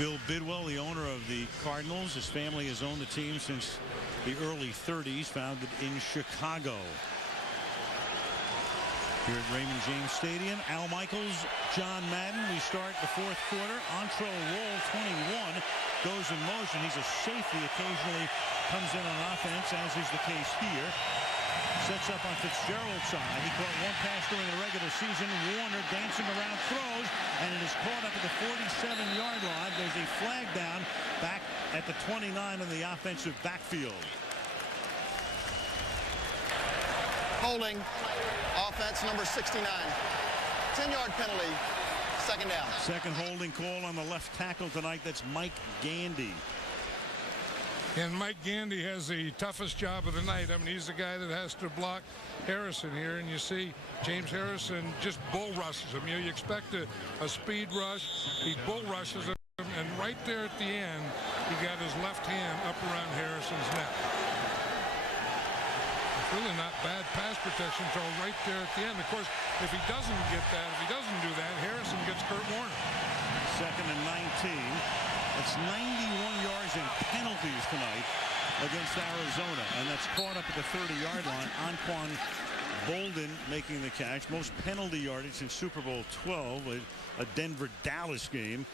Bill Bidwell, the owner of the Cardinals. His family has owned the team since the early 30s, founded in Chicago. Here at Raymond James Stadium, Al Michaels, John Madden. We start the fourth quarter. Entree roll 21 goes in motion. He's a safety, occasionally comes in on offense, as is the case here. Sets up on Fitzgerald's side. He caught one pass during the regular season. Warner dancing around, throws, and it is caught up at the 47-yard line. There's a flag down back at the 29 in the offensive backfield. Holding. Offense number 69. 10-yard penalty. Second down. Second holding call on the left tackle tonight. That's Mike Gandy. And Mike Gandy has the toughest job of the night. I mean, he's the guy that has to block Harrison here. And you see James Harrison just bull rushes him. You know, you expect a speed rush. He bull rushes him. And right there at the end, he got his left hand up around Harrison's neck. It's really not bad pass protection until right there at the end. Of course, if he doesn't get that, if he doesn't do that, Harrison gets Kurt Warner. Second and 19. It's 91 yards in penalties tonight against Arizona, and that's caught up at the 30-yard line. Anquan Bolden making the catch. Most penalty yardage in Super Bowl 12, a Denver-Dallas game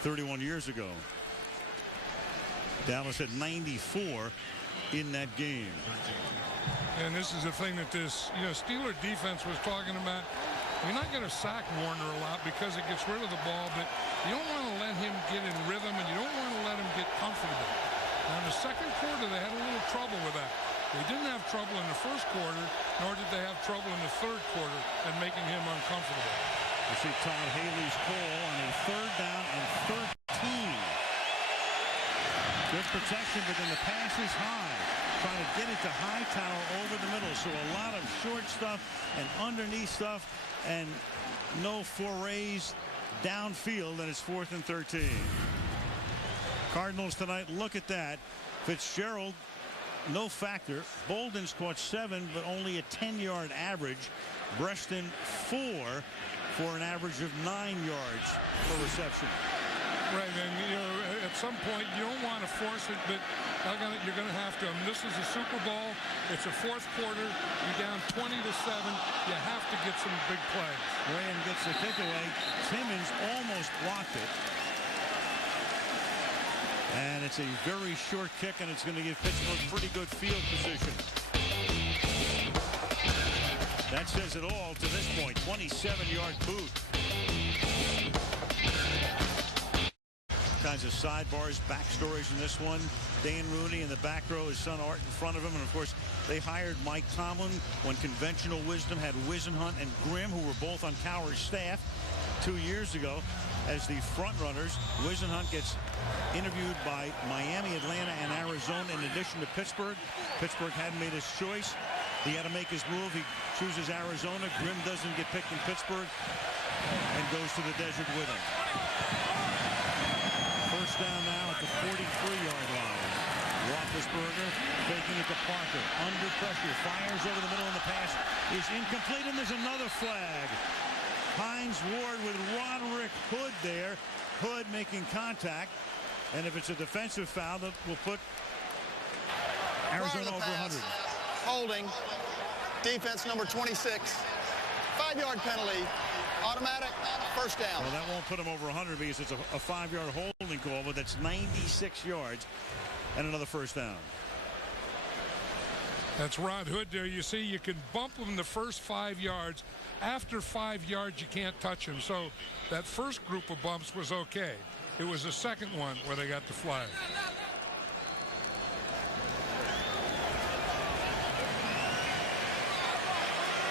31 years ago. Dallas had 94 in that game. And this is the thing that this, Steeler defense was talking about. You're not going to sack Warner a lot because it gets rid of the ball, but you don't want to let him get in rhythm, and you don't want to let him get comfortable. Now, in the second quarter, they had a little trouble with that. They didn't have trouble in the first quarter, nor did they have trouble in the third quarter at making him uncomfortable. You see Todd Haley's call on a third down and 13. Good protection, but then the pass is high. Trying to get it to Hightower over the middle. So a lot of short stuff and underneath stuff and no forays downfield, and it's 4th and 13. Cardinals tonight, look at that. Fitzgerald, no factor. Bolden's caught 7, but only a 10-yard average. Breaston 4 for an average of 9 yards per reception. Right, and at some point you don't want to force it, but you're going to have to. I mean, this is a Super Bowl. It's a fourth quarter. You're down 20-7. You have to get some big plays. Graham gets the kick away. Timmons almost blocked it. And it's a very short kick, and it's going to give Pittsburgh pretty good field position. That says it all to this point. 27-yard boot. Kinds of sidebars, backstories in this one. Dan Rooney in the back row, his son Art in front of him, and of course they hired Mike Tomlin when conventional wisdom had Whisenhunt and Grimm, who were both on Cowher's staff 2 years ago, as the front runners. Whisenhunt gets interviewed by Miami, Atlanta, and Arizona in addition to Pittsburgh. Pittsburgh hadn't made his choice. He had to make his move. He chooses Arizona. Grimm doesn't get picked in Pittsburgh and goes to the desert with him. First down now at the 43-yard line. Roethlisberger faking it to Parker. Under pressure. Fires over the middle, and the pass is incomplete, and there's another flag. Hines Ward with Roderick Hood there. Hood making contact. And if it's a defensive foul, that will put Arizona over 100. Holding. Defense number 26. 5-yard penalty. Automatic. First down. Well, that won't put him over 100 because it's a 5-yard holding call, but that's 96 yards and another first down. That's Rod Hood there. You see, you can bump him the first 5 yards. After 5 yards, you can't touch him. So that first group of bumps was okay. It was the second one where they got the flag.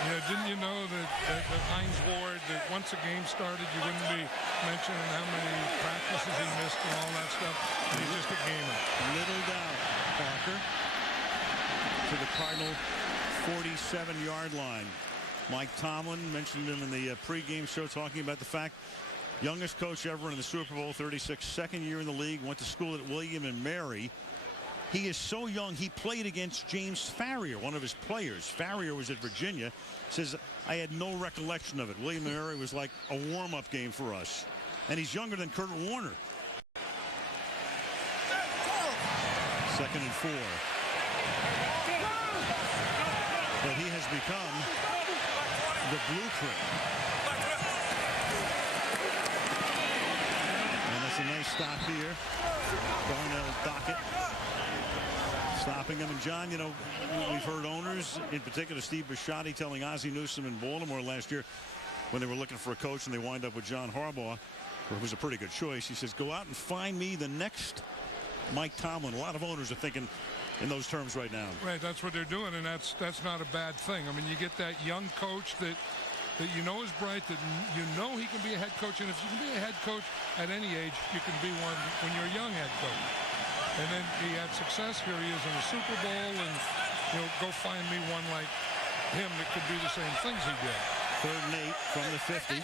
Yeah, didn't you know that Hines Ward, that once a game started, you wouldn't be mentioning how many practices he missed and all that stuff? He's just a gamer. Little doubt, Parker, to the Cardinal 47-yard line. Mike Tomlin mentioned him in the pregame show, talking about the fact youngest coach ever in the Super Bowl, 36, second year in the league, went to school at William and Mary. He is so young, he played against James Farrior, one of his players. Farrior was at Virginia. Says, I had no recollection of it. William and Mary was like a warm-up game for us. And he's younger than Kurt Warner. 2nd and 4. But he has become the blueprint. And that's a nice stop here. Darnell Dockett stopping him. And John, you know, we've heard owners, in particular Steve Bisciotti, telling Ozzie Newsome in Baltimore last year when they were looking for a coach and they wind up with John Harbaugh, who was a pretty good choice. He says, go out and find me the next Mike Tomlin. A lot of owners are thinking in those terms right now. Right, that's what they're doing, and that's not a bad thing. I mean, you get that young coach that you know is bright, that you know he can be a head coach, and if you can be a head coach at any age, you can be one when you're a young head coach. And then he had success. Here he is in the Super Bowl, and go find me one like him that could do the same things he did. 3rd and 8 from the 50.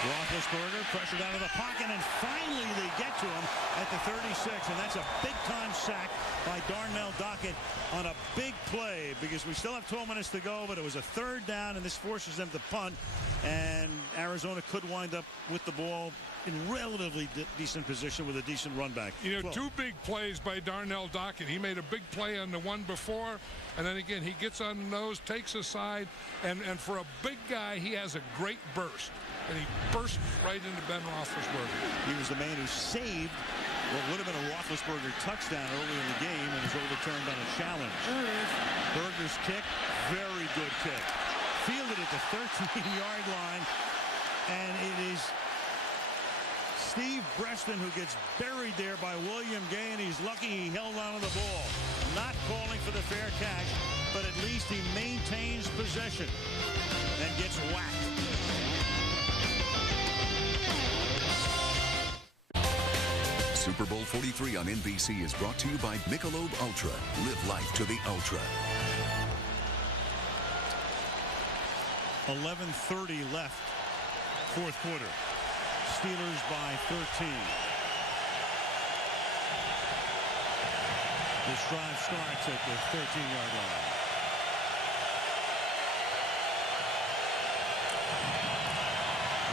Roethlisberger pressured out of the pocket, and finally they get to him at the 36, and that's a big-time sack by Darnell Dockett on a big play, because we still have 12 minutes to go, but it was a 3rd down, and this forces them to punt, and Arizona could wind up with the ball in relatively decent position with a decent run back. You know, 2 big plays by Darnell Dockett. He made a big play on the one before, and then again, he gets on the nose, takes a side, and for a big guy, he has a great burst. And he burst right into Ben Roethlisberger. He was the man who saved what would have been a Roethlisberger touchdown early in the game and was overturned on a challenge. Berger's kick, very good kick. Fielded at the 13-yard line, and it is Steve Breaston who gets buried there by William Gay, and he's lucky he held on to the ball. Not calling for the fair catch, but at least he maintains possession and gets whacked. Super Bowl 43 on NBC is brought to you by Michelob Ultra. Live life to the ultra. 11:30 left, 4th quarter. Steelers by 13. This drive starts at the 13-yard line.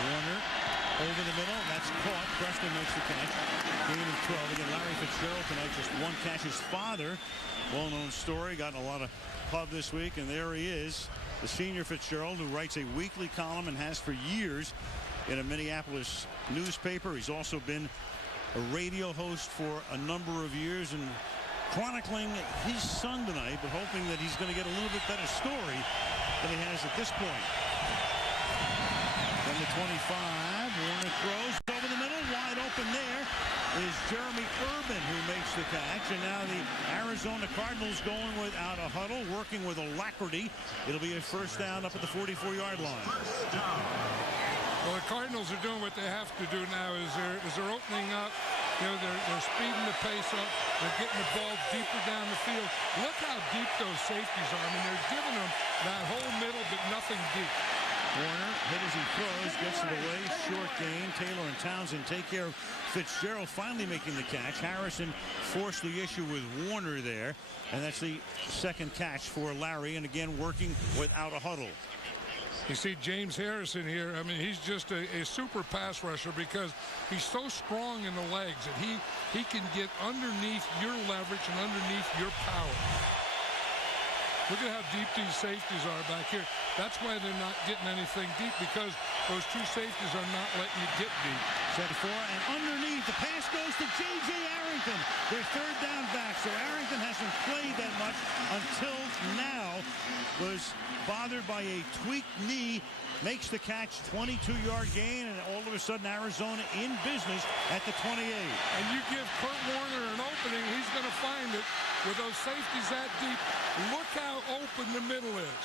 Warner over the middle. That's caught. Preston makes the catch. Gain of 12. Again, Larry Fitzgerald tonight, just 1 catch. His father, well-known story, gotten a lot of pub this week, and there he is, the senior Fitzgerald, who writes a weekly column and has for years in a Minneapolis newspaper. He's also been a radio host for a number of years and chronicling his son tonight, but hoping that he's going to get a little bit better story than he has at this point. From the 25, Warner throws over the middle. Wide open there is Jeremy Urban, who makes the catch. And now the Arizona Cardinals going without a huddle, working with alacrity. It'll be a 1st down up at the 44-yard line. Well, the Cardinals are doing what they have to do now is they're opening up. They're speeding the pace up. They're getting the ball deeper down the field. Look how deep those safeties are. I mean, they're giving them that whole middle, but nothing deep. Warner hit as he throws, gets it away, short gain. Taylor and Townsend take care of Fitzgerald, finally making the catch. Harrison forced the issue with Warner there, and that's the 2nd catch for Larry, and again working without a huddle. You see James Harrison here. I mean, he's just a super pass rusher because he's so strong in the legs that he can get underneath your leverage and underneath your power. Look at how deep these safeties are back here. That's why they're not getting anything deep, because those 2 safeties are not letting you get deep. Set 4, and underneath, the pass goes to J.J. Arrington, their 3rd down back. So Arrington hasn't played that much until now. Was bothered by a tweaked knee, makes the catch, 22-yard gain, and all of a sudden Arizona in business at the 28. And you give Kurt Warner an opening, he's going to find it with those safeties that deep. Look how open the middle is.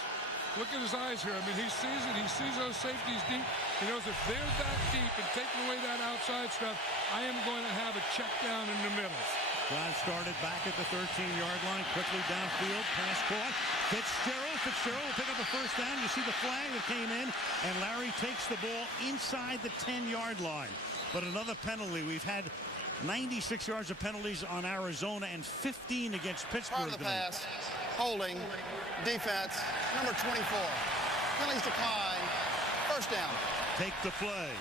Look at his eyes here. I mean, he sees it. He sees those safeties deep. He knows if they're that deep and taking away that outside stuff, I am going to have a check down in the middle. Drive started back at the 13-yard line, quickly downfield, pass caught. Fitzgerald will pick up a 1st down. You see the flag that came in, and Larry takes the ball inside the 10-yard line. But another penalty. We've had 96 yards of penalties on Arizona and 15 against Pittsburgh. Part of the pass, holding, defense, number 24. Penalties decline, 1st down. Take the play.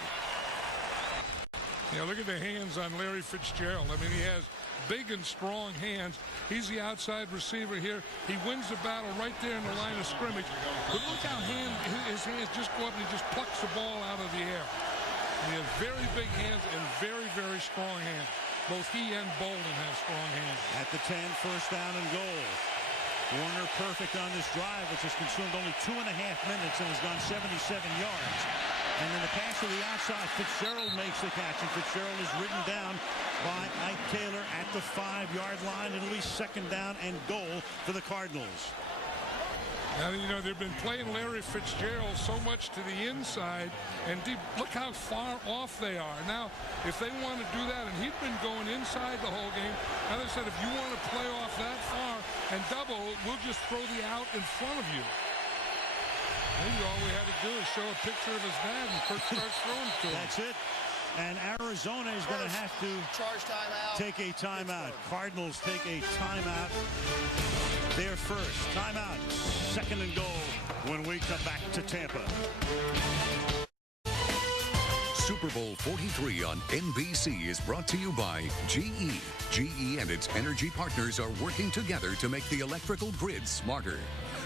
Yeah, look at the hands on Larry Fitzgerald. I mean, he has big and strong hands. He's the outside receiver here. He wins the battle right there in the line of scrimmage. But look how his hands just go up and he just plucks the ball out of the air. And he has very big hands and very, very strong hands. Both he and Bolden have strong hands. At the 10, first down and goal. Warner perfect on this drive, which has consumed only 2.5 minutes and has gone 77 yards. And then the pass to the outside, Fitzgerald makes the catch, and Fitzgerald is ridden down by Ike Taylor at the 5-yard line. It'll be second down and goal for the Cardinals. Now, you know, they've been playing Larry Fitzgerald so much to the inside and deep. Look how far off they are. Now, if they want to do that, and he'd been going inside the whole game, now they said, if you want to play off that far and double, we'll just throw the out in front of you. Maybe all we had to do is show a picture of his dad and Kurt starts throwing to him. That's it. And Arizona is going to have to take a timeout. Cardinals take a timeout. Their first timeout. Second and goal when we come back to Tampa. Super Bowl 43 on NBC is brought to you by GE. GE and its energy partners are working together to make the electrical grid smarter.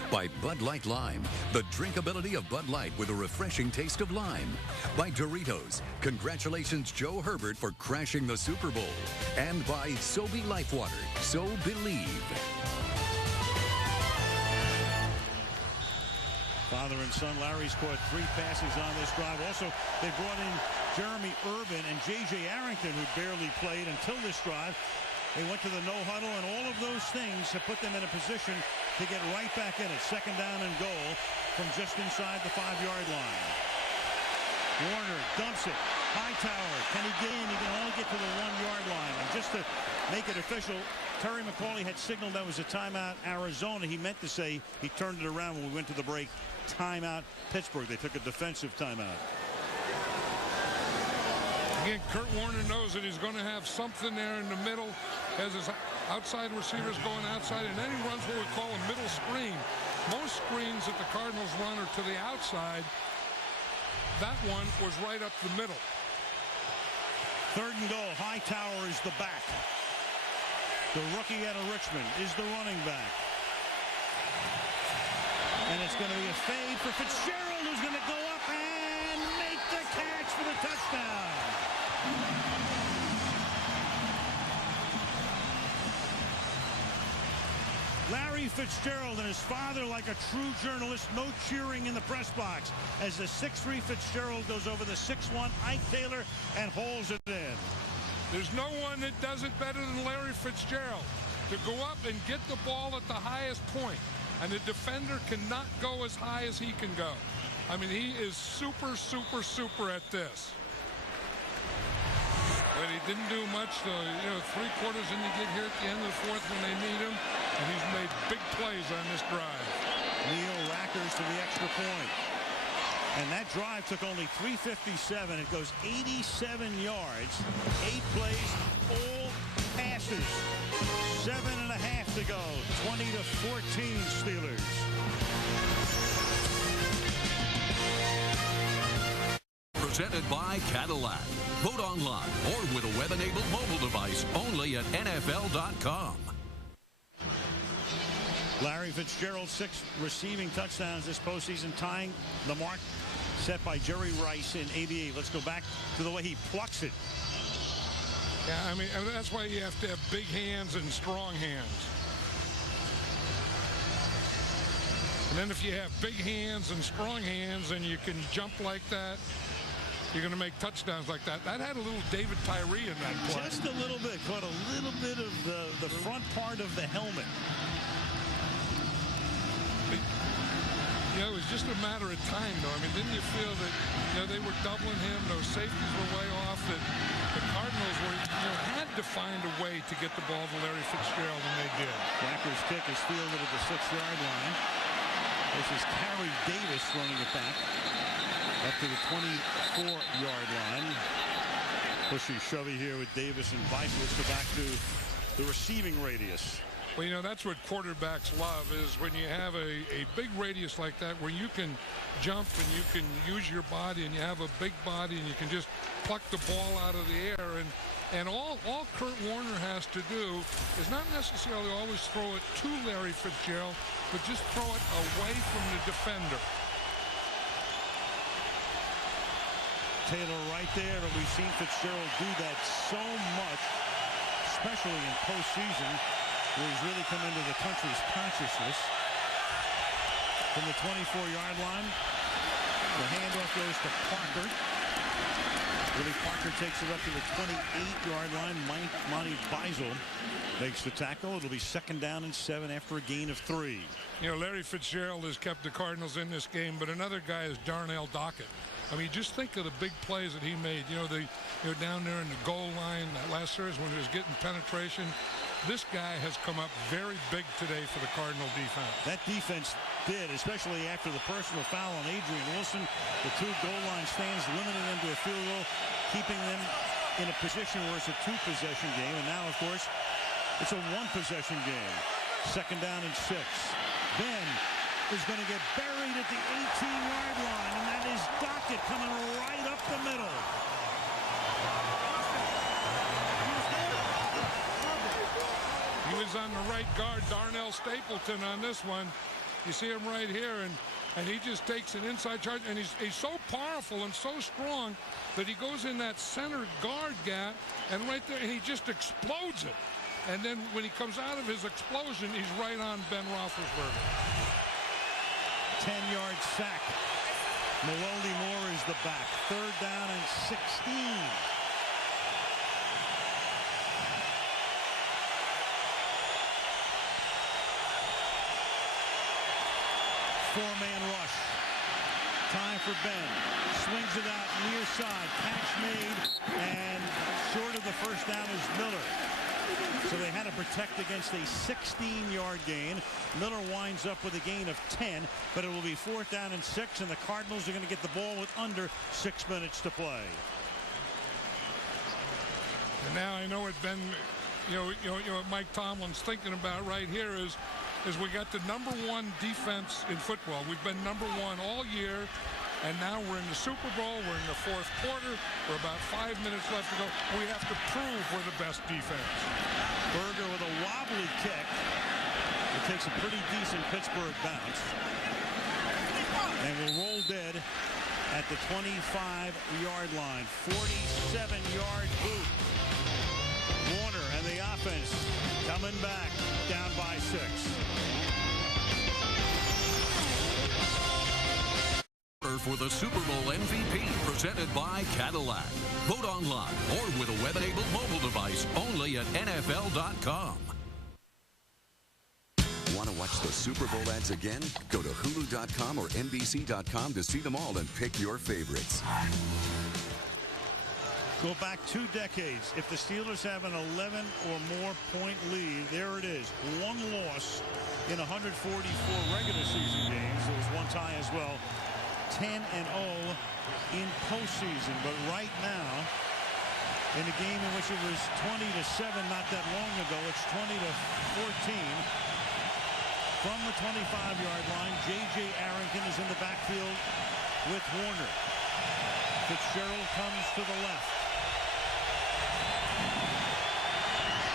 By Bud Light Lime, the drinkability of Bud Light with a refreshing taste of lime. By Doritos, congratulations Joe Herbert for crashing the Super Bowl. And by Sobe Lifewater, so believe. Father and son, Larry's caught 3 passes on this drive. Also, they brought in Jeremy Urban and J.J. Arrington, who barely played until this drive. They went to the no-huddle, and all of those things have put them in a position to get right back in it. Second down and goal from just inside the 5-yard line. Warner dumps it. Hightower, can he get in? He can only get to the 1-yard line. And just to make it official, Terry McCauley had signaled that was a timeout Arizona. He meant to say, he turned it around when we went to the break, timeout Pittsburgh. They took a defensive timeout. Again, Kurt Warner knows that he's going to have something there in the middle as his outside receivers going outside, and then he runs what we call a middle screen. Most screens that the Cardinals run are to the outside. That one was right up the middle. Third and goal. Hightower is the back. The rookie out of Richmond is the running back. And it's going to be a fade for Fitzgerald, who's going to go up and make the catch for the touchdown. Larry Fitzgerald and his father, like a true journalist, no cheering in the press box as the 6'3" Fitzgerald goes over the 6'1" Ike Taylor and holds it in. There's no one that does it better than Larry Fitzgerald. To go up and get the ball at the highest point, and the defender cannot go as high as he can go. I mean, he is super, super, super at this. But he didn't do much, you know, 3 quarters, and you get here at the end of the 4th when they need him, and he's made big plays on this drive. Neil Rackers to the extra point. And that drive took only 3:57. It goes 87 yards, 8 plays, all passes. 7.5 to go. 20-14 Steelers. Presented by Cadillac. Vote online or with a web-enabled mobile device only at NFL.com. Larry Fitzgerald, 6 receiving touchdowns this postseason, tying the mark set by Jerry Rice in '88. Let's go back to the way he plucks it. Yeah, I mean, that's why you have to have big hands and strong hands. And then if you have big hands and strong hands and you can jump like that, you're going to make touchdowns like that. That had a little David Tyree in that play. Just a little bit. Caught a little bit of the front part of the helmet. You know, it was just a matter of time, though. I mean, didn't you feel that, you know, they were doubling him, those safeties were way off, that the Cardinals were, you know, had to find a way to get the ball to Larry Fitzgerald, and they did. Wacker's kick is fielded at the 6-yard line. This is Carey Davis running it back up to the 24-yard line. Pushy shovey here with Davis and Bice. Let's go back to the receiving radius. Well, you know, that's what quarterbacks love, is when you have a big radius like that where you can jump and you can use your body and you have a big body and you can just pluck the ball out of the air. And all Kurt Warner has to do is not necessarily always throw it to Larry Fitzgerald, but just throw it away from the defender. Taylor right there, but we've seen Fitzgerald do that so much, especially in postseason, where he's really come into the country's consciousness. From the 24-yard line, the handoff goes to Parker. Willie Parker takes it up to the 28-yard line. Monty Beisel makes the tackle. It'll be 2nd down and 7 after a gain of 3. You know, Larry Fitzgerald has kept the Cardinals in this game, but another guy is Darnell Dockett. I mean, just think of the big plays that he made. You know, down there in the goal line that last series when he was getting penetration. This guy has come up very big today for the Cardinal defense. That defense did, especially after the personal foul on Adrian Wilson. The 2 goal line stands, limiting them to a field goal, keeping them in a position where it's a 2-possession game. And now, of course, it's a 1-possession game. 2nd down and 6. Ben is going to get buried at the 18-yard line, and that is Dockett coming right up the middle. He was on the right guard, Darnell Stapleton, on this one. You see him right here, and he just takes an inside charge, and he's so powerful and so strong that he goes in that center guard gap, and right there, and he just explodes it. And then when he comes out of his explosion, he's right on Ben Roethlisberger. 10-yard sack. Maloney Moore is the back. 3rd down and 16. Four-man rush. Time for Ben. Swings it out near side. Catch made. And short of the 1st down is Miller. So they had to protect against a 16-yard gain. Miller winds up with a gain of 10, but it will be 4th down and 6, and the Cardinals are going to get the ball with under 6 minutes to play. And now I know what Ben, what Mike Tomlin's thinking about right here is we got the #1 defense in football. We've been #1 all year. And now we're in the Super Bowl. We're in the 4th quarter. We're about 5 minutes left to go. We have to prove we're the best defense. Berger with a wobbly kick. It takes a pretty decent Pittsburgh bounce. And will roll dead at the 25-yard line. 47-yard boot. Warner and the offense coming back down by 6. For the Super Bowl MVP, presented by Cadillac. Vote online or with a web-enabled mobile device only at NFL.com. Want to watch the Super Bowl ads again? Go to Hulu.com or NBC.com to see them all and pick your favorites. Go back 2 decades. If the Steelers have an 11 or more point lead, there it is. 1 loss in 144 regular season games. There was 1 tie as well. 10-0 in postseason, but right now, in a game in which it was 20-7 not that long ago, it's 20-14. From the 25-yard line, J.J. Arrington is in the backfield with Warner. Fitzgerald comes to the left.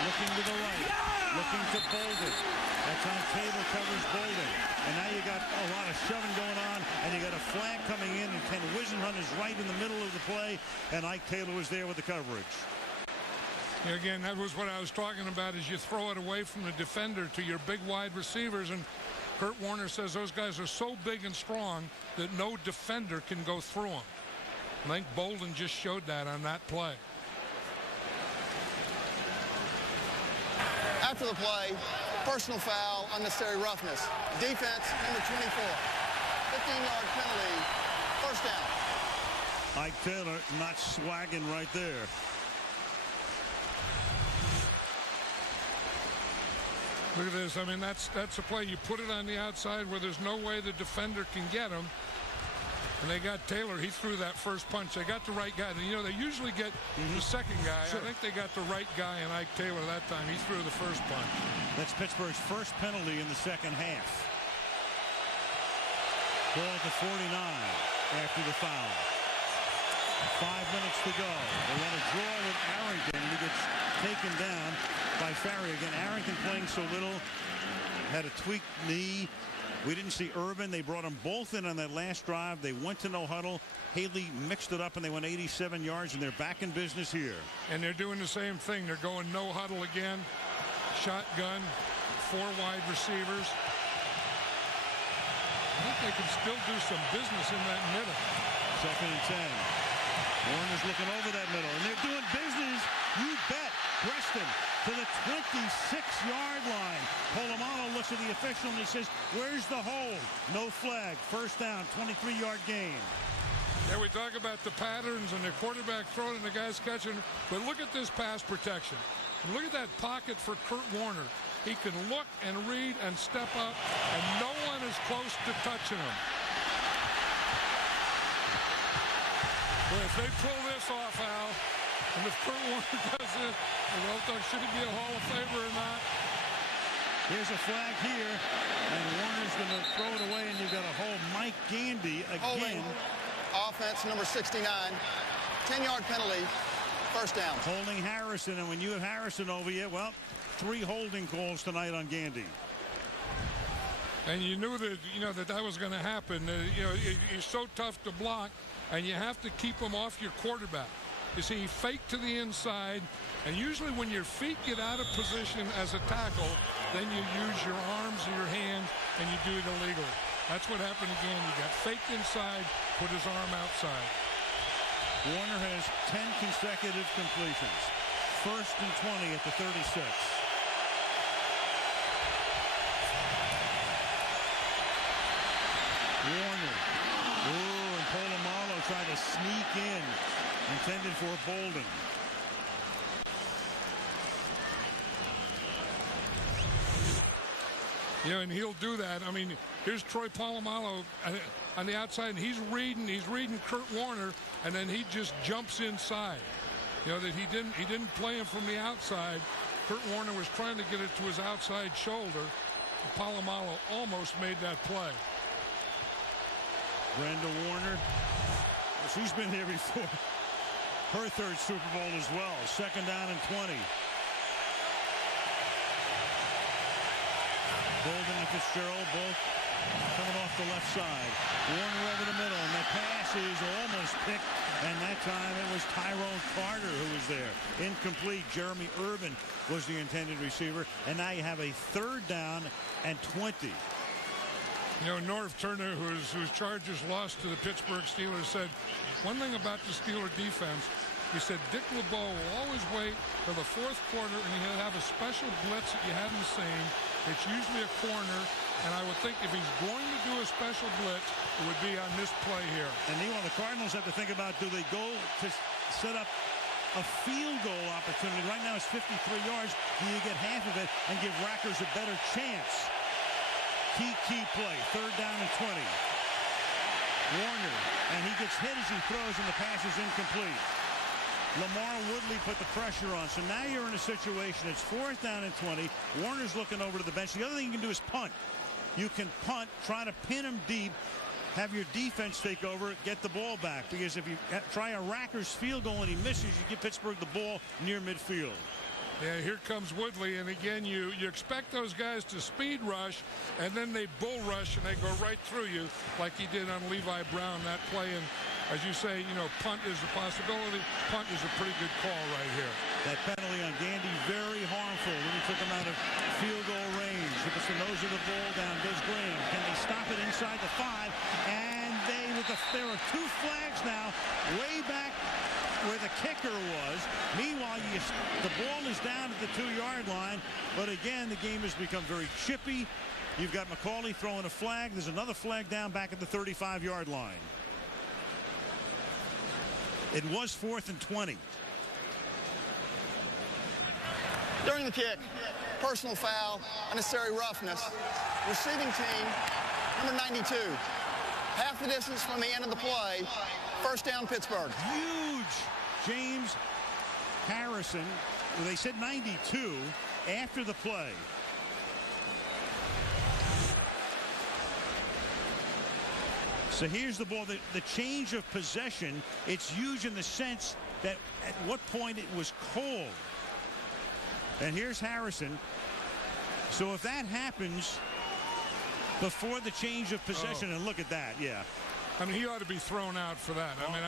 Looking to the right. Looking to Bolden. That's how Taylor covers Bolden. And now you got a lot of shoving going on, and you got a flag coming in, and Ken Wisenhunt is right in the middle of the play, and Ike Taylor was there with the coverage. Yeah, again, that was what I was talking about, is you throw it away from the defender to your big wide receivers, and Kurt Warner says those guys are so big and strong that no defender can go through them. I think Bolden just showed that on that play. After the play, personal foul, unnecessary roughness. Defense, number 24. 15-yard penalty, 1st down. Ike Taylor not swagging right there. Look at this. I mean, that's a play. You put it on the outside where there's no way the defender can get him. and they got Taylor. He threw that first punch. They got the right guy. You know, they usually get the second guy. Sure. I think they got the right guy in Ike Taylor that time. He threw the first punch. That's Pittsburgh's first penalty in the second half. Ball at the 49 after the foul. 5 minutes to go. They want to draw with Arrington, and he gets taken down by Farrier. Again, Arrington playing so little, had a tweaked knee. We didn't see Urban. They brought them both in on that last drive. They went to no huddle. Haley mixed it up, and they went 87 yards, and they're back in business here. And they're doing the same thing. They're going no huddle again. Shotgun, 4 wide receivers. I think they can still do some business in that middle. 2nd and 10. Warner's looking over that middle, and they're doing business. You bet. Preston to the 26-yard line. Polamalu looks at the official, and he says, where's the hold? No flag. First down, 23-yard gain. Yeah, we talk about the patterns and the quarterback throwing and the guys catching, but look at this pass protection. Look at that pocket for Kurt Warner. He can look and read and step up, and no one is close to touching him. Well, if they pull this off, Al, and if Kurt Warner does this, well, should he be a Hall of Famer or not? Here's a flag here, and Warner's going to throw it away, and you've got to hold Mike Gandy again. Holding. Offense number 69. 10-yard penalty. First down. Holding Harrison, and when you have Harrison over you, well, 3 holding calls tonight on Gandy. And you knew that that was going to happen. He's so tough to block, and you have to keep him off your quarterback. You see, he faked to the inside, and usually when your feet get out of position as a tackle, then you use your arms or your hands, and you do it illegally. That's what happened again. He got faked inside, put his arm outside. Warner has 10 consecutive completions. 1st and 20 at the 36. Warner. Ooh, and Polamalu tried to sneak in. Intended for Bolden. Yeah, and he'll do that. I mean, here's Troy Polamalu on the outside, and he's reading Kurt Warner, and then he just jumps inside. You know that he didn't play him from the outside. Kurt Warner was trying to get it to his outside shoulder. Polamalu almost made that play. Brenda Warner. She's been here before. Her 3rd Super Bowl as well. 2nd down and 20. Bolden and Fitzgerald both coming off the left side. Warner over the middle, and the pass is almost picked, and that time it was Tyrone Carter who was there. Incomplete. Jeremy Urban was the intended receiver, and now you have a 3rd down and 20. You know, Norv Turner, whose Chargers lost to the Pittsburgh Steelers, said one thing about the Steeler defense. He said Dick LeBeau will always wait for the 4th quarter, and he'll have a special blitz that you haven't seen. It's usually a corner, and I would think if he's going to do a special blitz, it would be on this play here. And meanwhile, the Cardinals have to think about, do they go to set up a field goal opportunity? Right now it's 53 yards. Do you get half of it and give Rackers a better chance? Key play. 3rd down and 20. Warner, and he gets hit as he throws, and the pass is incomplete. Lamar Woodley put the pressure on. So now you're in a situation. It's 4th down and 20. Warner's looking over to the bench. The other thing you can do is punt. You can punt, try to pin him deep, have your defense take over, get the ball back. Because if you try a Rackers field goal and he misses, you give Pittsburgh the ball near midfield. Yeah, here comes Woodley, and again, you expect those guys to speed rush, and then they bull rush, and they go right through you like he did on Levi Brown, that play. And as you say, you know, punt is a possibility. Punt is a pretty good call right here. That penalty on Gandy, very harmful. When he took him out of field goal range. He puts the nose of the ball down, goes Graham. Can they stop it inside the 5? And there are 2 flags now, way back where the kicker was. Meanwhile, the ball is down at the 2-yard line. But again, the game has become very chippy. You've got McCauley throwing a flag. There's another flag down back at the 35-yard line. It was 4th and 20. During the kick, personal foul, unnecessary roughness. Receiving team, number 92. half the distance from the end of the play. First down, Pittsburgh. Huge James Harrison. Well, they said 92 after the play. So here's the ball. The change of possession, it's huge in the sense that at what point it was cold. And here's Harrison. So if that happens before the change of possession, and look at that, yeah. I mean, he ought to be thrown out for that. I mean,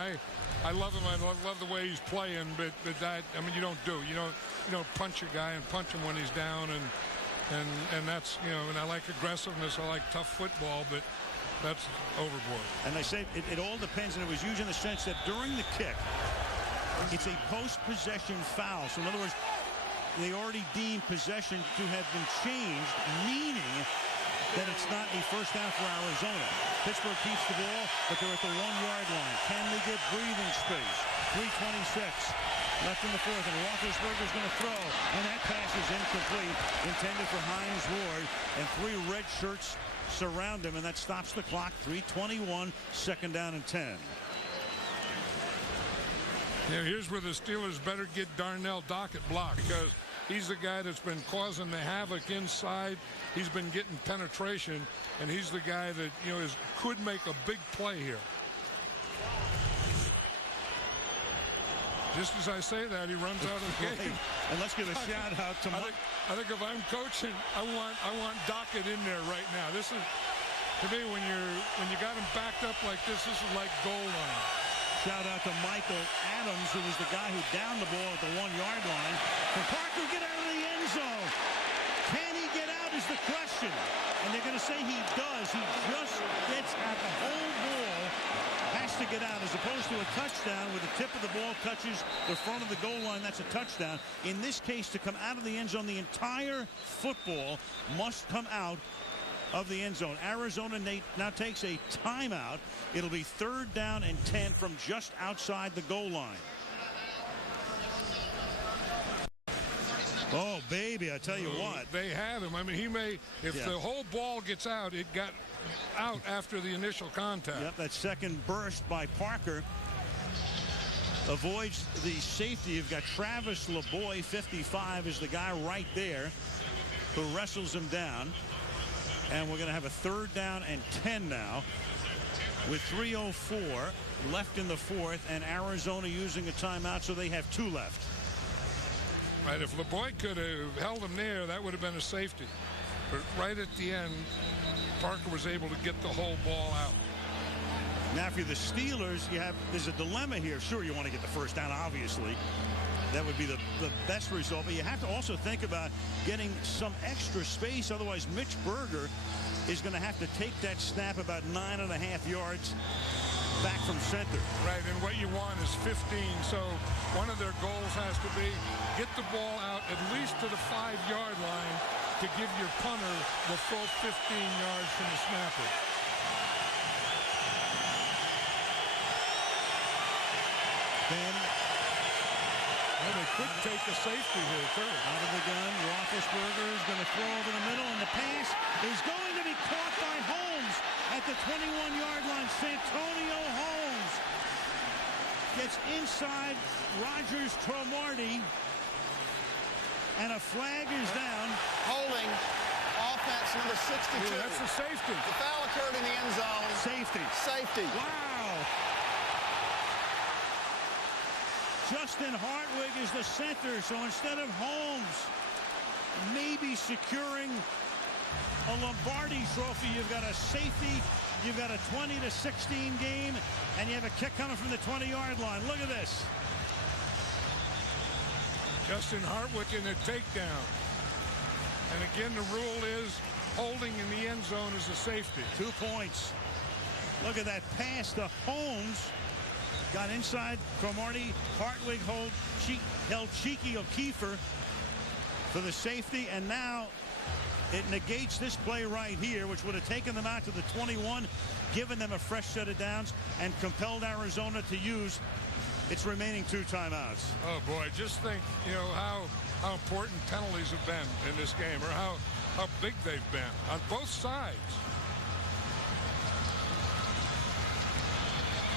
I love him. I love the way he's playing, but that, I mean, you don't punch a guy and punch him when he's down, and that's, you know, and I like aggressiveness. I like tough football, but that's overboard. And I say it all depends, and it was huge in the sense that during the kick, it's a post-possession foul. So in other words, they already deemed possession to have been changed, meaning that it's not a first down for Arizona. Pittsburgh keeps the ball, but they're at the 1-yard line. Can they get breathing space? 3:26 left in the fourth, and Roethlisberger's going to throw, and that pass is incomplete, intended for Hines Ward, and 3 red shirts surround him, and that stops the clock. 3:21, second down and 10. Yeah, here's where the Steelers better get Darnell Dockett blocked, because he's the guy that's been causing the havoc inside. He's been getting penetration, and he's the guy that, you know, could make a big play here. Just as I say that, he runs out of the game. And let's give a shout out to Mike. I think if I'm coaching, I want Dockett in there right now. This is, to me, when you got him backed up like this is like goal line. Shout out to Michael Adams, who was the guy who downed the ball at the 1-yard line. Can Parker get out of the end zone? Can he get out is the question. And they're going to say he does. He just gets out. The whole ball has to get out, as opposed to a touchdown where the tip of the ball touches the front of the goal line. That's a touchdown. In this case, to come out of the end zone, the entire football must come out of the end zone. Arizona now takes a timeout. It'll be 3rd down and 10 from just outside the goal line. Oh, baby, I tell you what. They have him. I mean, he may, if the whole ball gets out, it got out after the initial contact. Yep, that second burst by Parker avoids the safety. You've got Travis LeBoy, 55, is the guy right there who wrestles him down. And we're going to have a 3rd down and 10 now with 3:04 left in the fourth, and Arizona using a timeout, so they have 2 left. Right, if LeBoy could have held him there, that would have been a safety. But right at the end, Parker was able to get the whole ball out. Now, for the Steelers, there's a dilemma here. Sure, you want to get the first down, obviously. That would be the best result, but you have to also think about getting some extra space. Otherwise, Mitch Berger is going to have to take that snap about 9.5 yards back from center. Right, and what you want is 15. So one of their goals has to be get the ball out at least to the 5-yard line to give your punter the full 15 yards from the snapper. Then well, they could take a safety here, too. Out of the gun, Roethlisberger is going to throw over the middle, and the pass is going to be caught by Holmes at the 21-yard line. Santonio Holmes gets inside Rogers Cromartie, and a flag is down. Holding offense number 62. Ooh, that's a safety. The foul occurred in the end zone. Safety. Safety. Wow. Justin Hartwig is the center, so instead of Holmes maybe securing a Lombardi trophy, you've got a safety, you've got a 20-16 game, and you have a kick coming from the 20-yard line. Look at this. Justin Hartwig in a takedown. And again, the rule is holding in the end zone is a safety. 2 points. Look at that pass to Holmes. Got inside Cromartie. Hartwig held Cheeky O'Keefer for the safety, and now it negates this play right here, which would have taken them out to the 21, given them a fresh set of downs, and compelled Arizona to use its remaining 2 timeouts. Oh boy, just think, you know, how important penalties have been in this game, or how big they've been on both sides.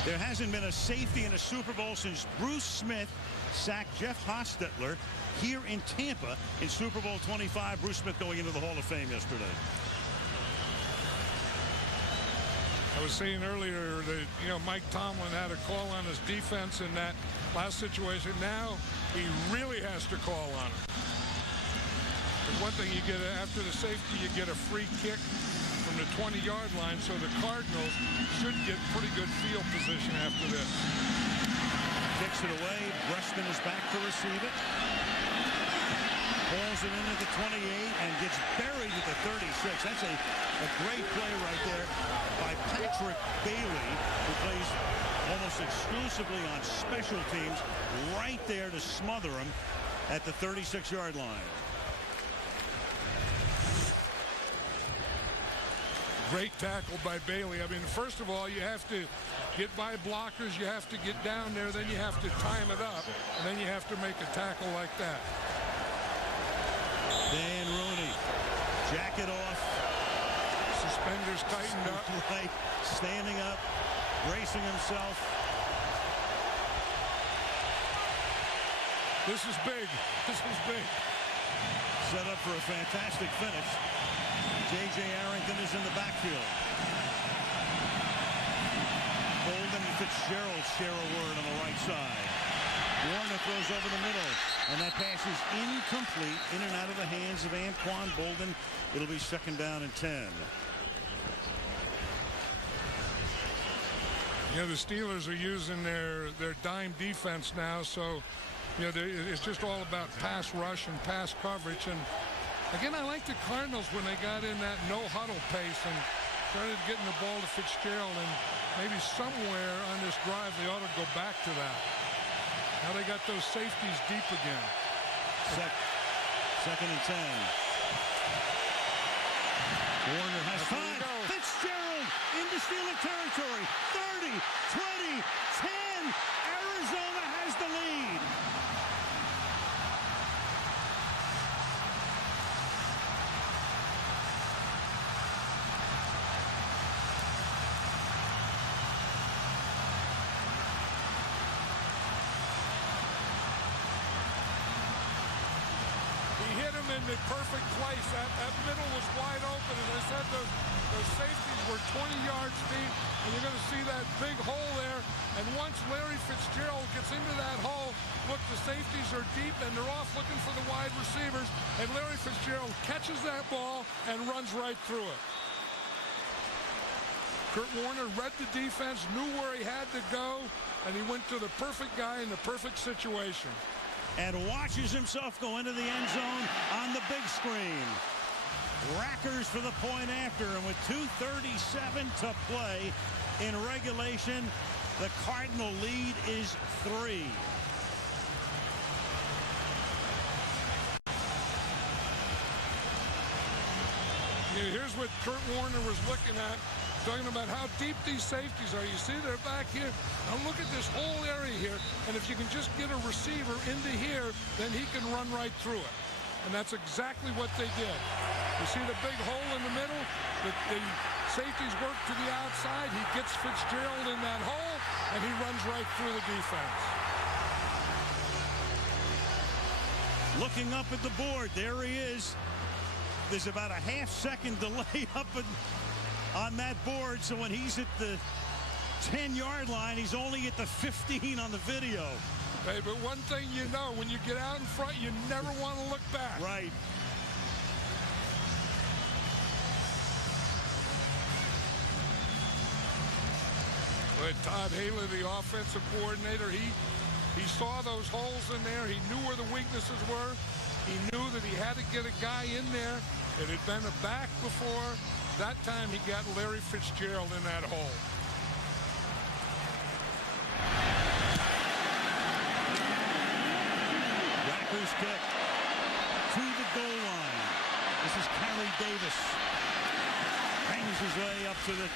There hasn't been a safety in a Super Bowl since Bruce Smith sacked Jeff Hostetler here in Tampa in Super Bowl 25. Bruce Smith going into the Hall of Fame yesterday. I was saying earlier that, Mike Tomlin had a call on his defense in that last situation. Now he really has to call on it. But one thing, you get after the safety, you get a free kick from the 20-yard line, so the Cardinals should get pretty good field position after this. Kicks it away. Breston is back to receive it. Pulls it in at the 28 and gets buried at the 36. That's a great play right there by Patrick Bailey, who plays almost exclusively on special teams, right there to smother him at the 36-yard line. Great tackle by Bailey. I mean, first of all, you have to get by blockers, you have to get down there, then you have to time it up, and then you have to make a tackle like that. Dan Rooney, jacket off. Suspenders tightened up. Right, standing up, bracing himself. This is big. This is big. Set up for a fantastic finish. J.J. Arrington is in the backfield. Bolden and Fitzgerald share a word on the right side. Warner throws over the middle, and that pass is incomplete, in and out of the hands of Anquan Bolden. It'll be second down and 10. The Steelers are using their dime defense now, so it's just all about pass rush and pass coverage. And again, I like the Cardinals when they got in that no huddle pace and started getting the ball to Fitzgerald, and maybe somewhere on this drive they ought to go back to that. Now they got those safeties deep again. Second and 10. Warner has time. Fitzgerald into Steeler territory. 30, 20, 10. Arizona has the lead. In the perfect place. That middle was wide open, and I said those safeties were 20 yards deep, and you're going to see that big hole there. And once Larry Fitzgerald gets into that hole, look, the safeties are deep, and they're off looking for the wide receivers, and Larry Fitzgerald catches that ball and runs right through it. Kurt Warner read the defense, knew where he had to go, and he went to the perfect guy in the perfect situation. And watches himself go into the end zone on the big screen. Rackers for the point after, and with 2:37 to play in regulation, the Cardinal lead is 3. Here's what Kurt Warner was looking at, talking about how deep these safeties are. You see they're back here. Now look at this whole area here, and if you can just get a receiver into here, then he can run right through it. And that's exactly what they did. You see the big hole in the middle? The safeties work to the outside. He gets Fitzgerald in that hole, and he runs right through the defense. Looking up at the board, there he is. There's about a half-second delay up on that board, so when he's at the 10-yard line, he's only at the 15 on the video. Hey, but one thing you know, when you get out in front, you never want to look back. Right. But Todd Haley, the offensive coordinator, he saw those holes in there. He knew where the weaknesses were. He knew that he had to get a guy in there. It had been a back before. That time he got Larry Fitzgerald in that hole. Rackers kick to the goal line. This is Kerry Davis. Bangs his way up to the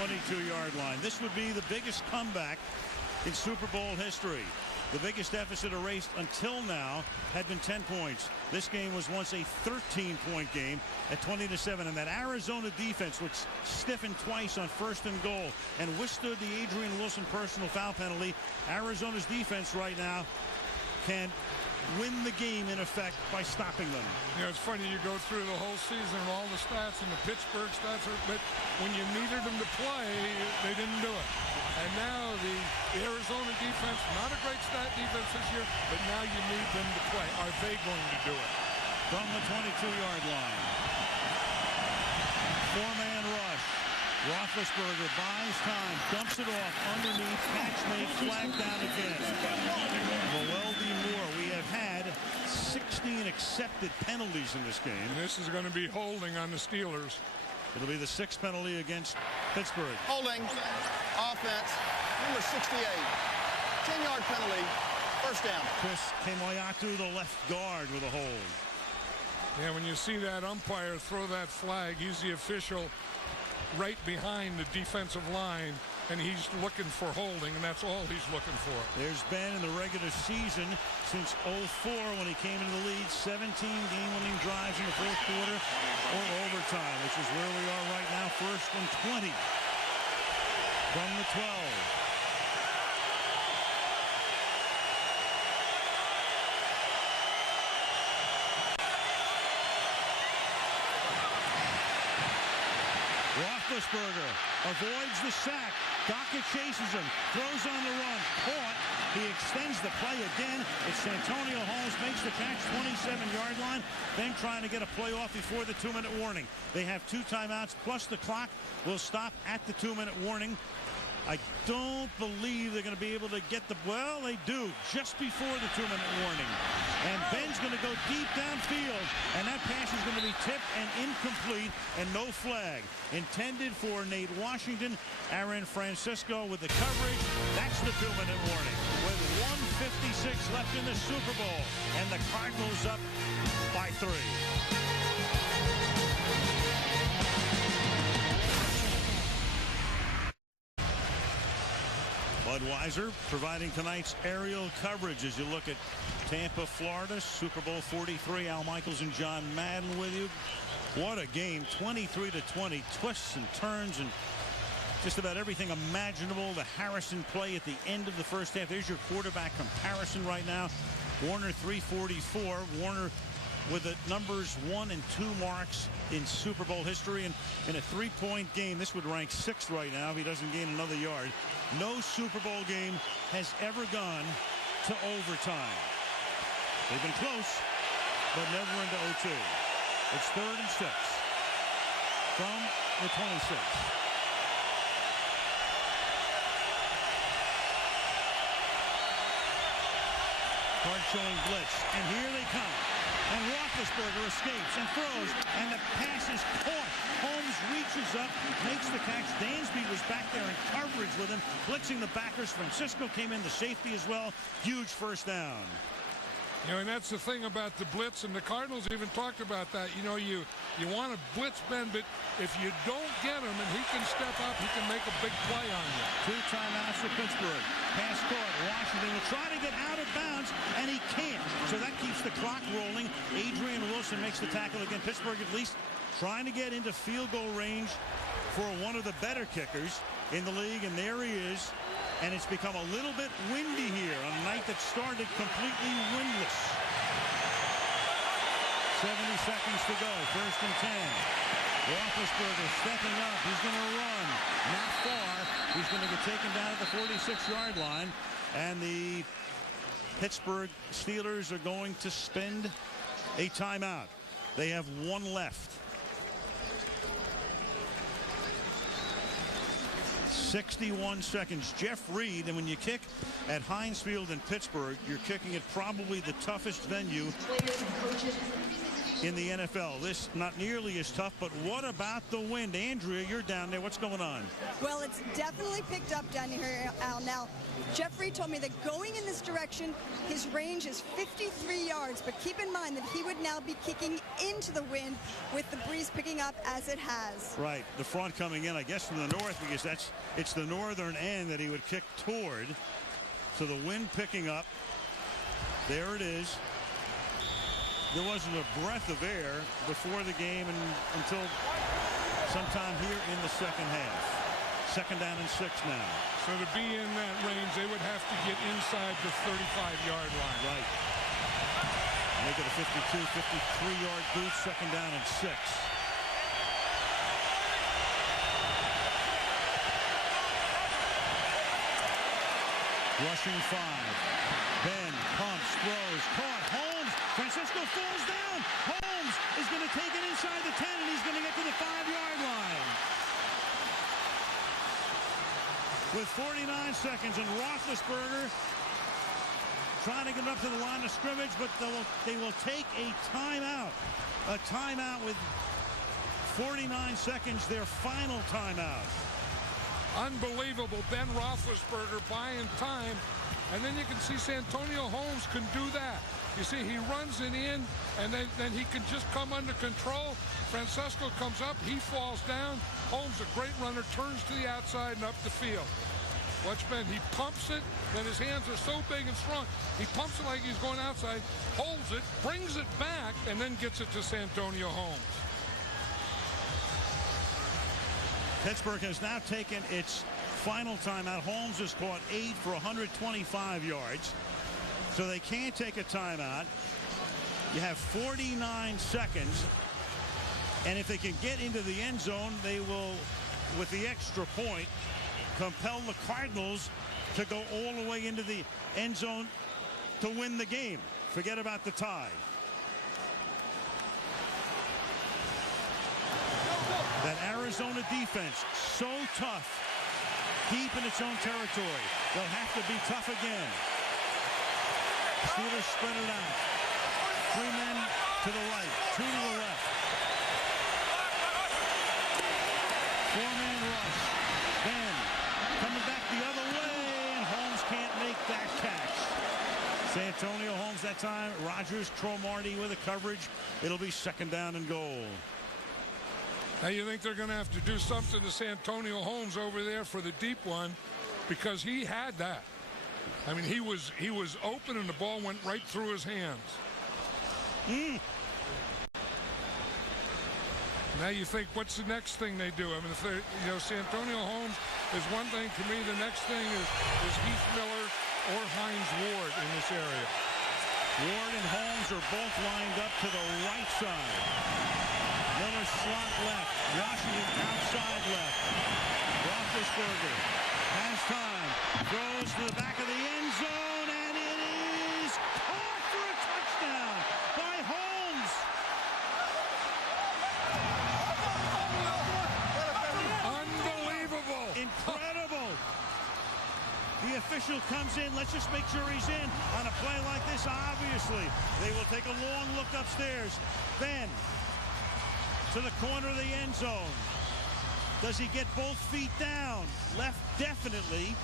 22-yard line. This would be the biggest comeback in Super Bowl history. The biggest deficit erased until now had been 10 points. This game was once a 13-point game at 20-7. And that Arizona defense, which stiffened twice on 1st and goal and withstood the Adrian Wilson personal foul penalty, Arizona's defense right now can win the game in effect by stopping them. You know, it's funny, you go through the whole season and all the stats and the Pittsburgh stats, but when you needed them to play, they didn't do it. And now the Arizona defense, not a great stat defense this year, but now you need them to play. Are they going to do it? From the 22-yard line. 4-man rush. Roethlisberger buys time, dumps it off underneath, catch made, flag down again. Moore, we have had 16 accepted penalties in this game. And this is going to be holding on the Steelers. It'll be the 6th penalty against Pittsburgh. Holding, offense, number 68. 10-yard penalty, first down. Chris Kemoyatu, the left guard, with a hold. Yeah, when you see that umpire throw that flag, he's the official right behind the defensive line, and he's looking for holding, and that's all he's looking for. There's been in the regular season since 04 when he came into the league 17 game-winning drives in the 4th quarter or overtime, which is where we are right now. 1st and 20 from the 12. Roethlisberger avoids the sack. Dockett chases him, throws on the run, caught. He extends the play again. It's Santonio Holmes, makes the catch, 27-yard line. Then trying to get a play off before the 2-minute warning. They have 2 timeouts, plus the clock will stop at the 2-minute warning. I don't believe they're going to be able to get the, well, they do, just before the 2-minute warning. And Ben's going to go deep downfield, and that pass is going to be tipped and incomplete, and no flag. Intended for Nate Washington. Aaron Francisco with the coverage. That's the 2-minute warning. With 1:56 left in the Super Bowl, and the Cardinals up by 3. Budweiser providing tonight's aerial coverage as you look at Tampa, Florida, Super Bowl 43. Al Michaels and John Madden with you. What a game, 23-20, twists and turns and just about everything imaginable. The Harrison play at the end of the first half. There's your quarterback comparison right now. Warner 344. Warner with the numbers 1 and 2 marks in Super Bowl history. And in a 3-point game, this would rank 6th right now if he doesn't gain another yard. No Super Bowl game has ever gone to overtime. They've been close, but never into OT. It's 3rd and 6 from the 26. Card showing blitz, and here they come. And Roethlisberger escapes and throws, and the pass is caught. Holmes reaches up, makes the catch. Dansby was back there in coverage with him, blitzing the backers. Francisco came in the safety as well. Huge first down. You know, and that's the thing about the blitz, and the Cardinals even talked about that. You know, you want to blitz Ben, but if you don't get him and he can step up, he can make a big play on you. 2 timeouts for Pittsburgh. Pass caught. Washington will try to get out of bounds, and he can't. So that keeps the clock rolling. Adrian Wilson makes the tackle again. Pittsburgh at least trying to get into field goal range for one of the better kickers in the league, and there he is. And it's become a little bit windy here on a night that started completely windless. 70 seconds to go. 1st and 10. Roethlisberger stepping up. He's going to run. Not far. He's going to get taken down at the 46-yard line. And the Pittsburgh Steelers are going to spend a timeout. They have 1 left. 61 seconds. Jeff Reed, and when you kick at Heinz Field in Pittsburgh, you're kicking at probably the toughest venue in the NFL. This not nearly as tough, but what about the wind? Andrea, you're down there. What's going on? Well, it's definitely picked up down here, Al. Now, Jeff Reed told me that going in this direction, his range is 53 yards, but keep in mind that he would now be kicking into the wind with the breeze picking up as it has. Right, the front coming in, I guess, from the north, because it's the northern end that he would kick toward. So the wind picking up. There it is. There wasn't a breath of air before the game until sometime here in the second half. Second down and 6 now. So to be in that range, they would have to get inside the 35-yard line. Right. Make it a 52, 53-yard boost, second down and 6. Rushing 5. Ben pumps, throws, caught. Holmes. Francisco falls down. Holmes is going to take it inside the 10, and he's going to get to the 5-yard line. With 49 seconds, and Roethlisberger trying to get up to the line of scrimmage, but they will take a timeout. A timeout with 49 seconds, their final timeout. Unbelievable. Ben Roethlisberger buying time. And then you can see Santonio Holmes can do that. You see, he runs it in, and then he can just come under control. Francesco comes up. He falls down. Holmes, a great runner, turns to the outside and up the field. Watch Ben. He pumps it. Then his hands are so big and strong. He pumps it like he's going outside, holds it, brings it back, and then gets it to Santonio Holmes. Pittsburgh has now taken its final timeout. Holmes has caught 8 for 125 yards. So they can't take a timeout. You have 49 seconds. And if they can get into the end zone, they will, with the extra point, compel the Cardinals to go all the way into the end zone to win the game. Forget about the tie. That Arizona defense, so tough, deep in its own territory. They'll have to be tough again. Steelers spread it out. 3 men to the right, 2 to the left. 4-man rush. Ben coming back the other way, and Holmes can't make that catch. Santonio Holmes that time. Rodgers, Cromartie with a coverage. It'll be second down and goal. Now you think they're going to have to do something to Santonio Holmes over there for the deep one, because he had that. I mean, he was open and the ball went right through his hands. Now you think, what's the next thing they do? I mean, if they're, Santonio Holmes is one thing. To me, the next thing is Heath Miller or Hines Ward in this area. Ward and Holmes are both lined up to the right side. Miller slot left. Washington outside left. Roethlisberger has time. Throws to the back of the end zone, and it is caught for a touchdown by Holmes. Unbelievable. Incredible. The official comes in. Let's just make sure he's in on a play like this. Obviously, they will take a long look upstairs. Ben to the corner of the end zone. Does he get both feet down? Left, definitely.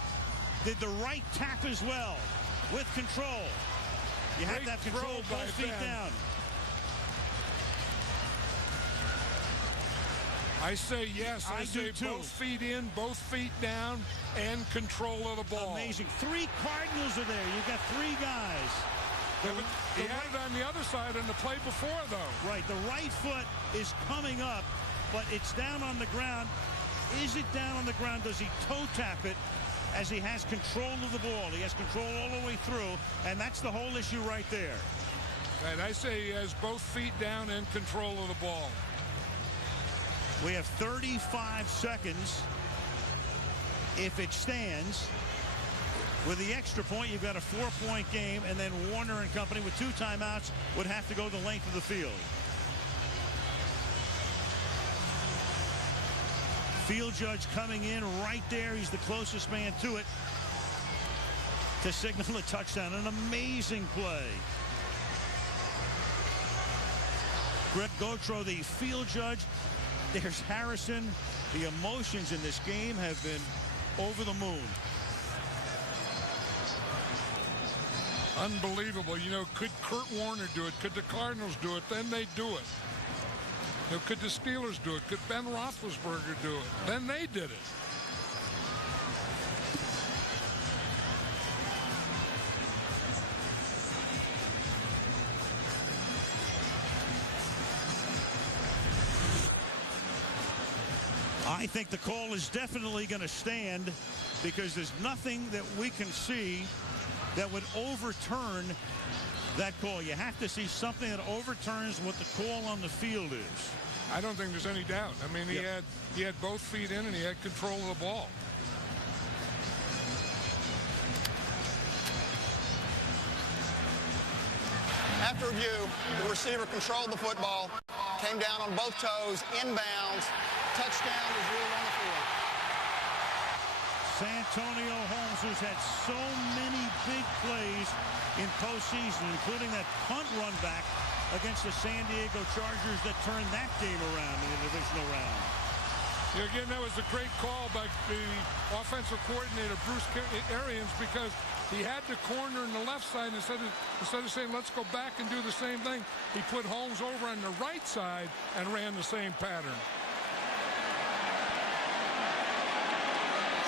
Did the right tap as well with control. You have to have control, both feet down. I say yes. I say both feet in, both feet down, and control of the ball. Amazing. 3 Cardinals are there. You've got 3 guys. He had it on the other side in the play before, though. Right. The right foot is coming up, but it's down on the ground. Is it down on the ground? Does he toe tap it as he has control of the ball? He has control all the way through, and that's the whole issue right there. And I say he has both feet down and control of the ball. We have 35 seconds if it stands. With the extra point, you've got a 4-point game, and then Warner and company with 2 timeouts would have to go the length of the field. Field judge coming in right there. He's the closest man to it to signal a touchdown. An amazing play. Greg Gautreaux, the field judge. There's Harrison. The emotions in this game have been over the moon. Unbelievable. Could Kurt Warner do it? Could the Cardinals do it? Then they do it. Could the Steelers do it? Could Ben Roethlisberger do it? Then they did it. I think the call is definitely going to stand because there's nothing that we can see that would overturn that call. You have to see something that overturns what the call on the field is. I don't think there's any doubt. I mean, he had both feet in and he had control of the ball. After review, the receiver controlled the football, came down on both toes, inbounds, touchdown was ruled on the field. Santonio Holmes, who's had so many big plays in postseason, including that punt run back against the San Diego Chargers that turned that game around in the divisional round. Yeah, again, that was a great call by the offensive coordinator, Bruce Arians, because he had the corner in the left side. Instead of saying, let's go back and do the same thing, he put Holmes over on the right side and ran the same pattern.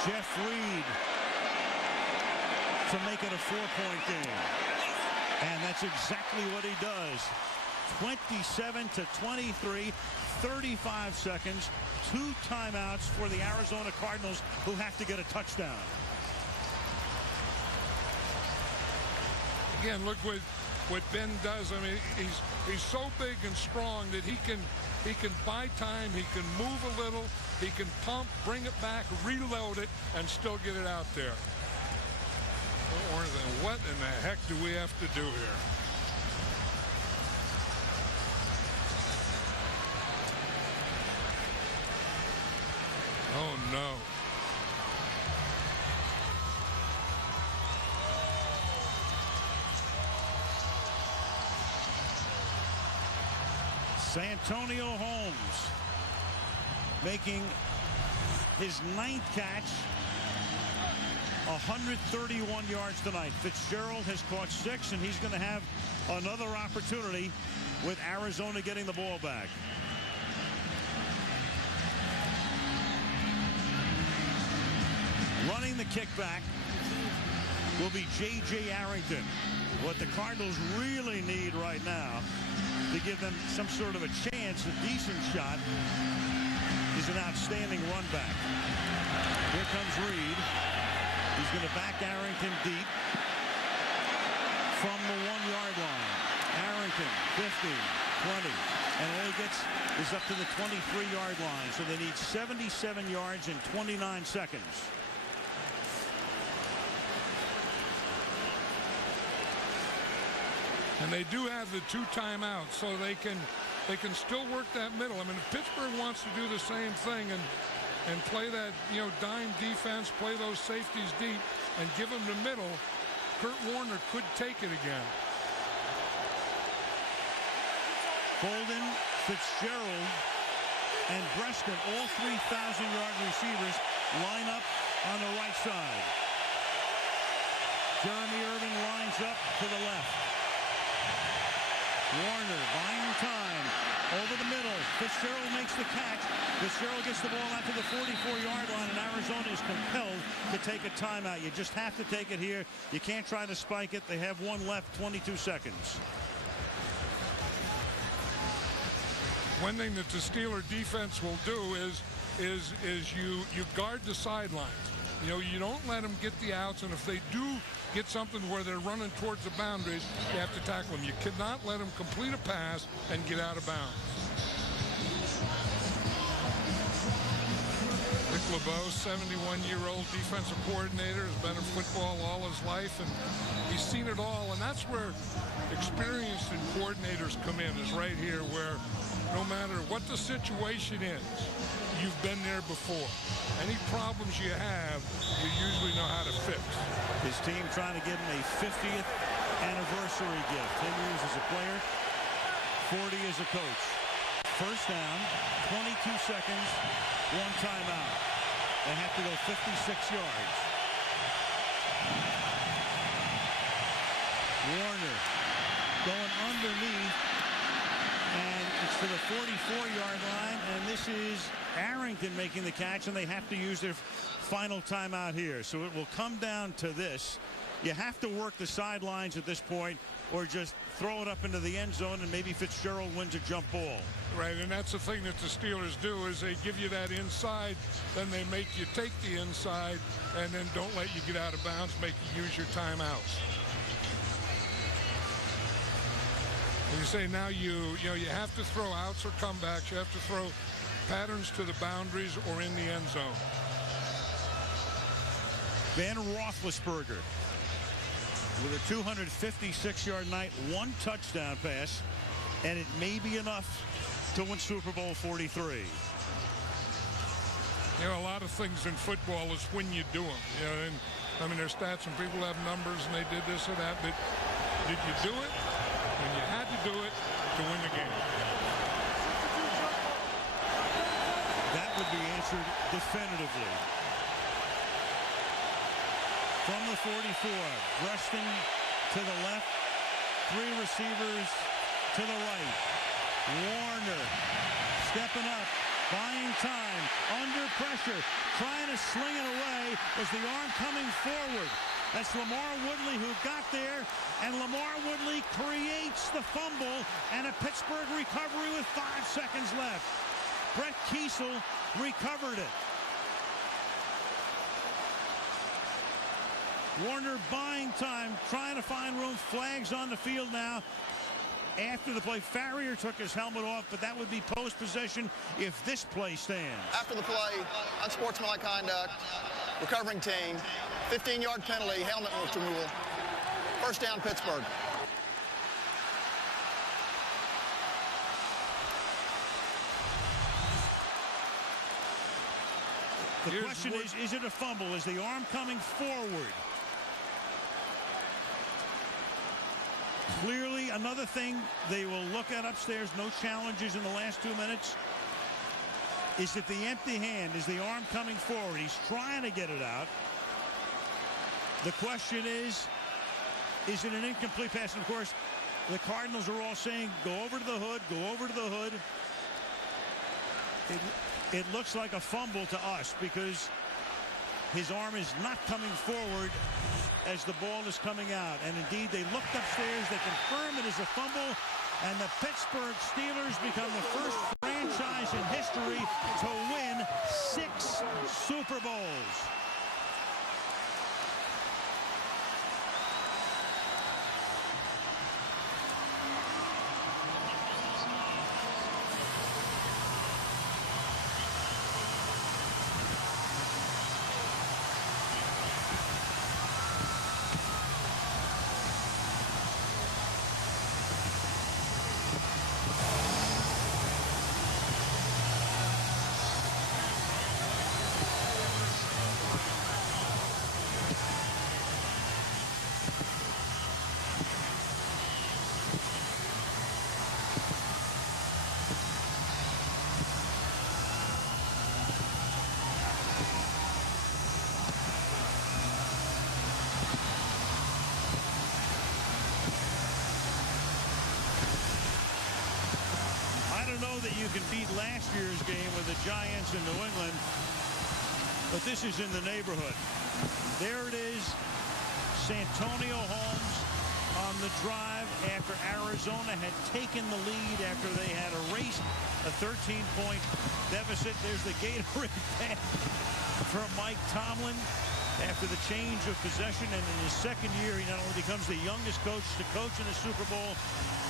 Jeff Reed to make it a 4-point game. And that's exactly what he does. 27-23, 35 seconds, 2 timeouts for the Arizona Cardinals, who have to get a touchdown. Again, look what Ben does. I mean, he's so big and strong that he can buy time, he can move a little, he can pump, bring it back, reload it, and still get it out there. What in the heck do we have to do here? Oh, no. Santonio Holmes making his 9th catch, 131 yards tonight. Fitzgerald has caught 6, and he's going to have another opportunity with Arizona getting the ball back. Running the kickback will be J.J. Arrington. What the Cardinals really need right now to give them some sort of a chance, a decent shot, is an outstanding run back. Here comes Reed. He's going to back Arrington deep from the 1-yard line. Arrington, 50, 20. And all he gets is up to the 23-yard line. So they need 77 yards in 29 seconds. And they do have the 2 timeouts, so they can still work that middle. I mean, if Pittsburgh wants to do the same thing and play that, dime defense, play those safeties deep, and give them the middle, Kurt Warner could take it again. Bolden, Fitzgerald, and Breskin, all 3,000-yard receivers, line up on the right side. Jeremy Irvin lines up to the left. Warner buying time over the middle. Fitzgerald makes the catch. Fitzgerald gets the ball out to the 44-yard line, and Arizona is compelled to take a timeout. You just have to take it here. You can't try to spike it. They have 1 left, 22 seconds. One thing that the Steeler defense will do is you guard the sidelines. You don't let them get the outs, and if they do get something where they're running towards the boundaries, you have to tackle them. You cannot let them complete a pass and get out of bounds. Dick LeBeau, 71-year-old defensive coordinator, has been in football all his life, and he's seen it all. And that's where experienced coordinators come in, is right here, where no matter what the situation is, you've been there before. Any problems you have, you usually know how to fix. His team trying to give him a 50th anniversary gift. 10 years as a player, 40 as a coach. First down, 22 seconds, 1 timeout. They have to go 56 yards. Warner going underneath, and it's to the 44-yard line, and this is Arrington making the catch, and they have to use their final timeout here. So it will come down to this. You have to work the sidelines at this point. or just throw it up into the end zone and maybe Fitzgerald wins a jump ball. Right, and that's the thing that the Steelers do is they give you that inside, then they make you take the inside, and then don't let you get out of bounds, make you use your timeouts. And you say now you have to throw outs or comebacks. You have to throw patterns to the boundaries or in the end zone. Ben Roethlisberger with a 256-yard night, 1 touchdown pass, and it may be enough to win Super Bowl 43. You know, a lot of things in football is when you do them. You know, and I mean, there's stats and people have numbers and they did this or that, but did you do it when you had to do it to win the game? That would be answered definitively. From the 44, Preston to the left, 3 receivers to the right. Warner stepping up, buying time, under pressure, trying to sling it away as the arm coming forward. That's Lamar Woodley who got there, and Lamar Woodley creates the fumble and a Pittsburgh recovery with 5 seconds left. Brett Kiesel recovered it. Warner buying time, trying to find room. Flags on the field now. After the play, Farrier took his helmet off, but that would be post-possession if this play stands. After the play, unsportsmanlike conduct, recovering team, 15-yard penalty, helmet removal. First down, Pittsburgh. The question is it a fumble? Is the arm coming forward? Clearly, another thing they will look at upstairs, no challenges in the last 2 minutes, is that the empty hand, is the arm coming forward? He's trying to get it out. The question is it an incomplete pass? And of course, the Cardinals are all saying, go over to the hood, go over to the hood. It looks like a fumble to us because his arm is not coming forward as the ball is coming out. And indeed, they looked upstairs, they confirm it is a fumble, and the Pittsburgh Steelers become the first franchise in history to win 6 Super Bowls. That you can beat last year's game with the Giants in New England, but this is in the neighborhood. There it is, Santonio Holmes on the drive after Arizona had taken the lead after they had erased a 13-point deficit. There's the Gatorade pass from Mike Tomlin after the change of possession, and in his second year he not only becomes the youngest coach to coach in a Super Bowl,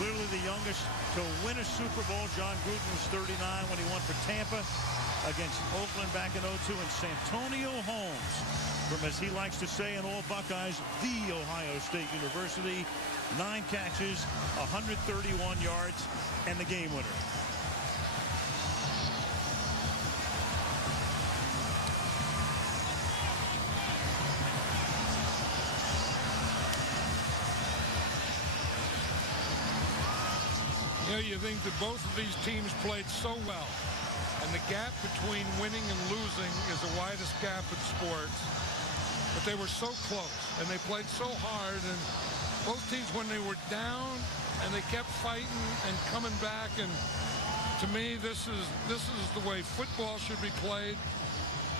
clearly the youngest to win a Super Bowl. John Gruden was 39 when he won for Tampa against Oakland back in 02, and Santonio Holmes, from, as he likes to say in all Buckeyes, the Ohio State University, 9 catches, 131 yards, and the game winner. You know, you think that both of these teams played so well, and the gap between winning and losing is the widest gap in sports, but they were so close, and they played so hard, and both teams, when they were down, and they kept fighting and coming back, and to me, this is the way football should be played.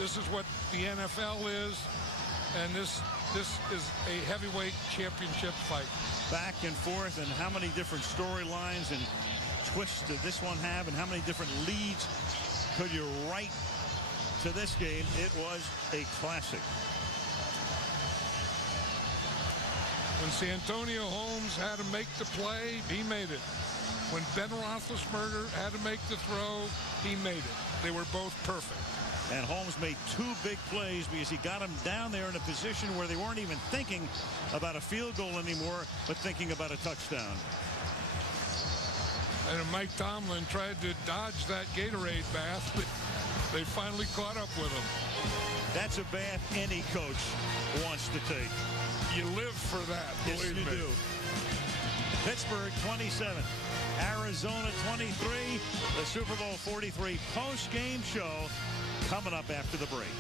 This is what the NFL is. and this is a heavyweight championship fight. Back and forth, and how many different storylines and twists did this one have, and how many different leads could you write to this game? It was a classic. When Santonio Holmes had to make the play, he made it. When Ben Roethlisberger had to make the throw, he made it. They were both perfect. And Holmes made two big plays because he got him down there in a position where they weren't even thinking about a field goal anymore, but thinking about a touchdown. And Mike Tomlin tried to dodge that Gatorade bath, but they finally caught up with him. That's a bath any coach wants to take. You live for that, Yes, believe you me. do. Pittsburgh 27, Arizona 23. The Super Bowl 43 post-game show coming up after the break.